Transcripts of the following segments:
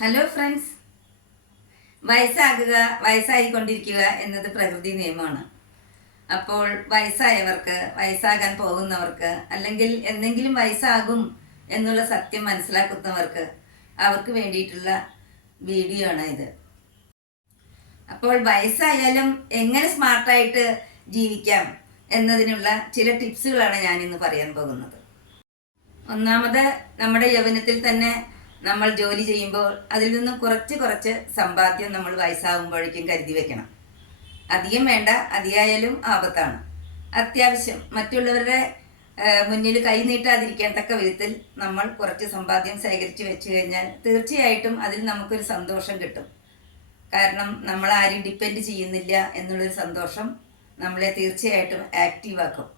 Hello friends. വയസ്സാകുക, വയസ്സായിക്കൊണ്ടിരിക്കുക എന്നത് പ്രകൃതി നിയമമാണ്. അപ്പോൾ വയസ്സായവർക്ക്, വയസ്സാകാൻ പോകുന്നവർക്ക്, അല്ലെങ്കിൽ എന്തെങ്കിലും വയസ്സാകും എന്നുള്ള സത്യം മനസ്സിലാക്കുന്നവർക്ക് അവർക്ക് വേണ്ടിയിട്ടുള്ള വീഡിയോ ആണ് ഇത്. അപ്പോൾ വയസ്സായാലും എങ്ങനെ സ്മാർട്ടായിട്ട് ജീവിക്കാം എന്നതിനുള്ള ചില ടിപ്സുകളാണ് ഞാനിന്ന് പറയാൻ പോകുന്നത്. ഒന്നാമത്, നമ്മുടെ യൗവനത്തിൽ തന്നെ നമ്മൾ ജോലി ചെയ്യുമ്പോൾ അതിൽ നിന്നും കുറച്ച് സമ്പാദ്യം നമ്മൾ വയസ്സാകുമ്പോഴേക്കും കരുതി വെക്കണം. അധികം വേണ്ട, അതിയായാലും ആപത്താണ്. അത്യാവശ്യം മറ്റുള്ളവരുടെ മുന്നിൽ കൈ നീട്ടാതിരിക്കാൻ തക്ക വിധത്തിൽ നമ്മൾ കുറച്ച് സമ്പാദ്യം ശേഖരിച്ച് വെച്ച് കഴിഞ്ഞാൽ തീർച്ചയായിട്ടും അതിൽ നമുക്കൊരു സന്തോഷം കിട്ടും. കാരണം നമ്മൾ ആരും ഡിപ്പെൻഡ് ചെയ്യുന്നില്ല എന്നുള്ളൊരു സന്തോഷം നമ്മളെ തീർച്ചയായിട്ടും ആക്റ്റീവാക്കും.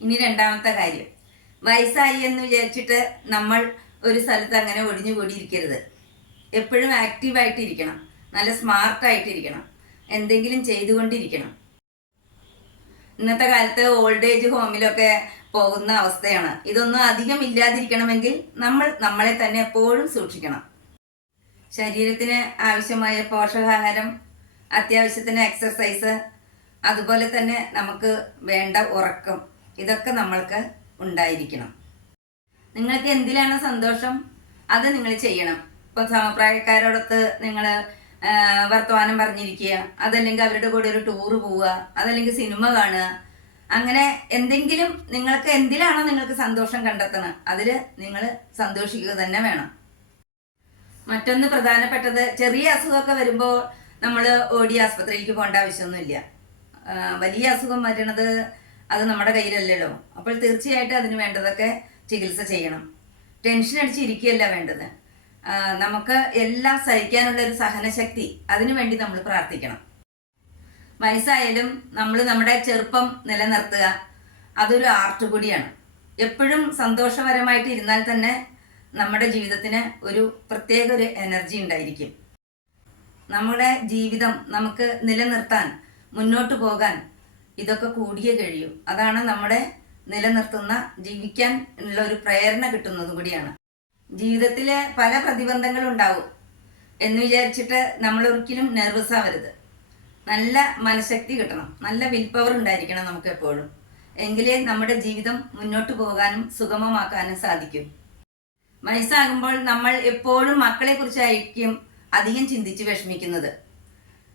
ഇനി രണ്ടാമത്തെ കാര്യം, വയസ്സായി എന്ന് വിചാരിച്ചിട്ട് നമ്മൾ ഒരു സ്ഥലത്ത് അങ്ങനെ ഒടിഞ്ഞു കൂടിയിരിക്കരുത്. എപ്പോഴും ആക്റ്റീവായിട്ടിരിക്കണം, നല്ല സ്മാർട്ടായിട്ടിരിക്കണം, എന്തെങ്കിലും ചെയ്തുകൊണ്ടിരിക്കണം. ഇന്നത്തെ കാലത്ത് ഓൾഡ് ഏജ് ഹോമിലൊക്കെ പോകുന്ന അവസ്ഥയാണ്. ഇതൊന്നും അധികം ഇല്ലാതിരിക്കണമെങ്കിൽ നമ്മൾ നമ്മളെ തന്നെ എപ്പോഴും സൂക്ഷിക്കണം. ശരീരത്തിന് ആവശ്യമായ പോഷകാഹാരം, അത്യാവശ്യത്തിന് എക്സർസൈസ്, അതുപോലെ തന്നെ നമുക്ക് വേണ്ട ഉറക്കം, ഇതൊക്കെ നമ്മൾക്ക് ഉണ്ടായിരിക്കണം. നിങ്ങൾക്ക് എന്തിലാണ് സന്തോഷം അത് നിങ്ങൾ ചെയ്യണം. ഇപ്പം സമപ്രായക്കാരോടൊത്ത് നിങ്ങൾ വർത്തമാനം പറഞ്ഞിരിക്കുക, അതല്ലെങ്കിൽ അവരുടെ കൂടെ ഒരു ടൂറ് പോവുക, അതല്ലെങ്കിൽ സിനിമ കാണുക. അങ്ങനെ എന്തെങ്കിലും നിങ്ങൾക്ക് എന്തിലാണോ നിങ്ങൾക്ക് സന്തോഷം കണ്ടെത്തണം അതിൽ നിങ്ങൾ സന്തോഷിക്കുക തന്നെ വേണം. മറ്റൊന്ന് പ്രധാനപ്പെട്ടത്, ചെറിയ അസുഖമൊക്കെ വരുമ്പോൾ നമ്മൾ ഓടി ആസ്പത്രിയിലേക്ക് പോകേണ്ട ആവശ്യമൊന്നുമില്ല. വലിയ അസുഖം വരുന്നത് അത് നമ്മുടെ കയ്യിലല്ലല്ലോ. അപ്പോൾ തീർച്ചയായിട്ടും അതിന് വേണ്ടതൊക്കെ ചികിത്സ ചെയ്യണം. ടെൻഷൻ അടിച്ചിരിക്കുകയല്ല വേണ്ടത്. നമുക്ക് എല്ലാം സഹിക്കാനുള്ള ഒരു സഹനശക്തി, അതിനു വേണ്ടി നമ്മൾ പ്രാർത്ഥിക്കണം. വയസ്സായാലും നമ്മൾ നമ്മുടെ ചെറുപ്പം നിലനിർത്തുക, അതൊരു ആർട്ട് കൂടിയാണ്. എപ്പോഴും സന്തോഷപരമായിട്ട് ഇരുന്നാൽ തന്നെ നമ്മുടെ ജീവിതത്തിന് ഒരു പ്രത്യേക ഒരു എനർജി ഉണ്ടായിരിക്കും. നമ്മുടെ ജീവിതം നമുക്ക് നിലനിർത്താൻ, മുന്നോട്ട് പോകാൻ ഇതൊക്കെ കൂടിയേ കഴിയൂ. അതാണ് നമ്മുടെ നിലനിർത്തുന്ന, ജീവിക്കാൻ ഉള്ള ഒരു പ്രേരണ കിട്ടുന്നതും കൂടിയാണ്. ജീവിതത്തിൽ പല പ്രതിബന്ധങ്ങളും ഉണ്ടാവും എന്ന് വിചാരിച്ചിട്ട് നമ്മൾ ഒരിക്കലും നെർവസ് ആവരുത്. നല്ല മനഃശക്തി കിട്ടണം, നല്ല വിൽ പവർ ഉണ്ടായിരിക്കണം നമുക്ക് എപ്പോഴും. എങ്കിലേ നമ്മുടെ ജീവിതം മുന്നോട്ട് പോകാനും സുഗമമാക്കാനും സാധിക്കും. വയസ്സാകുമ്പോൾ നമ്മൾ എപ്പോഴും മക്കളെ കുറിച്ചായിരിക്കും അധികം ചിന്തിച്ച് വിഷമിക്കുന്നത്.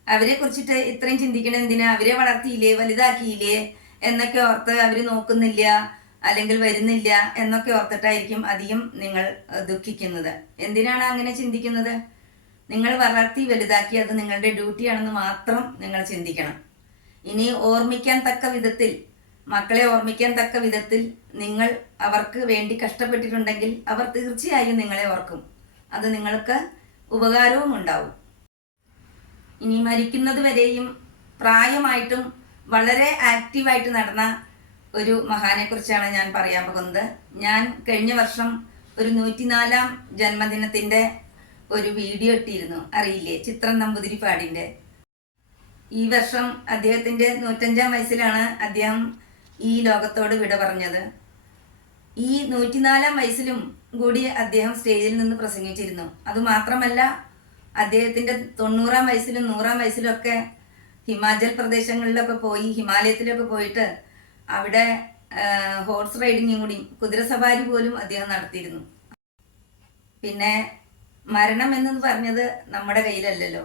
അവരെ കുറിച്ചിട്ട് ഇത്രയും ചിന്തിക്കണം എന്തിനാ, അവരെ വളർത്തിയില്ലേ, വലുതാക്കിയില്ലേ എന്നൊക്കെ ഓർത്ത് അവർ നോക്കുന്നില്ല, അല്ലെങ്കിൽ വരുന്നില്ല എന്നൊക്കെ ഓർത്തിട്ടായിരിക്കും അധികം നിങ്ങൾ ദുഃഖിക്കുന്നത്. എന്തിനാണ് അങ്ങനെ ചിന്തിക്കുന്നത്? നിങ്ങൾ വളർത്തി വലുതാക്കി, അത് നിങ്ങളുടെ ഡ്യൂട്ടിയാണെന്ന് മാത്രം നിങ്ങൾ ചിന്തിക്കണം. ഇനി ഓർമ്മിക്കാൻ തക്ക വിധത്തിൽ, മക്കളെ ഓർമ്മിക്കാൻ തക്ക വിധത്തിൽ നിങ്ങൾ അവർക്ക് വേണ്ടി കഷ്ടപ്പെട്ടിട്ടുണ്ടെങ്കിൽ അവർ തീർച്ചയായും നിങ്ങളെ ഓർക്കും. അത് നിങ്ങൾക്ക് ഉപകാരവും ഉണ്ടാവും. ഇനി മരിക്കുന്നത് വരെയും പ്രായമായിട്ടും വളരെ ആക്റ്റീവായിട്ട് നടന്ന ഒരു മഹാനെ കുറിച്ചാണ് ഞാൻ പറയാൻ പോകുന്നത്. ഞാൻ കഴിഞ്ഞ വർഷം ഒരു 104-ാം ജന്മദിനത്തിൻ്റെ ഒരു വീഡിയോ ഇട്ടിരുന്നു, അറിയില്ലേ, ചിത്രം നമ്പൂതിരിപ്പാടിൻ്റെ. ഈ വർഷം അദ്ദേഹത്തിൻ്റെ 105-ാം വയസ്സിലാണ് അദ്ദേഹം ഈ ലോകത്തോട് വിട പറഞ്ഞത്. ഈ 104-ാം വയസ്സിലും കൂടി അദ്ദേഹം സ്റ്റേജിൽ നിന്ന് പ്രസംഗിച്ചിരുന്നു. അതുമാത്രമല്ല, അദ്ദേഹത്തിൻ്റെ 90-ാം വയസ്സിലും 100-ാം വയസ്സിലും ഒക്കെ ഹിമാചൽ പ്രദേശങ്ങളിലൊക്കെ പോയി, ഹിമാലയത്തിലൊക്കെ പോയിട്ട് അവിടെ ഹോഴ്സ് റൈഡിങ്ങും കൂടി, കുതിരസവാരി പോലും അദ്ദേഹം നടത്തിയിരുന്നു. പിന്നെ മരണം എന്ന് പറഞ്ഞത് നമ്മുടെ കയ്യിലല്ലല്ലോ.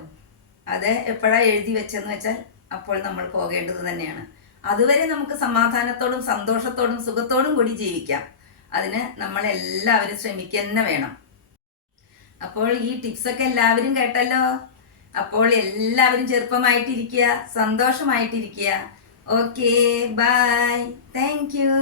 അത് എപ്പോഴാണ് എഴുതി വെച്ചെന്ന് വെച്ചാൽ അപ്പോൾ നമ്മൾ പോകേണ്ടത് തന്നെയാണ്. അതുവരെ നമുക്ക് സമാധാനത്തോടും സന്തോഷത്തോടും സുഖത്തോടും കൂടി ജീവിക്കാം. അതിന് നമ്മളെല്ലാവരും ശ്രമിക്കുക തന്നെ വേണം. അപ്പോൾ ഈ ടിപ്സൊക്കെ എല്ലാവരും കേട്ടല്ലോ. അപ്പോൾ എല്ലാവരും ചെറുപ്പമായിട്ടിരിക്കുക, സന്തോഷമായിട്ടിരിക്കുക. Okay, bye, thank U.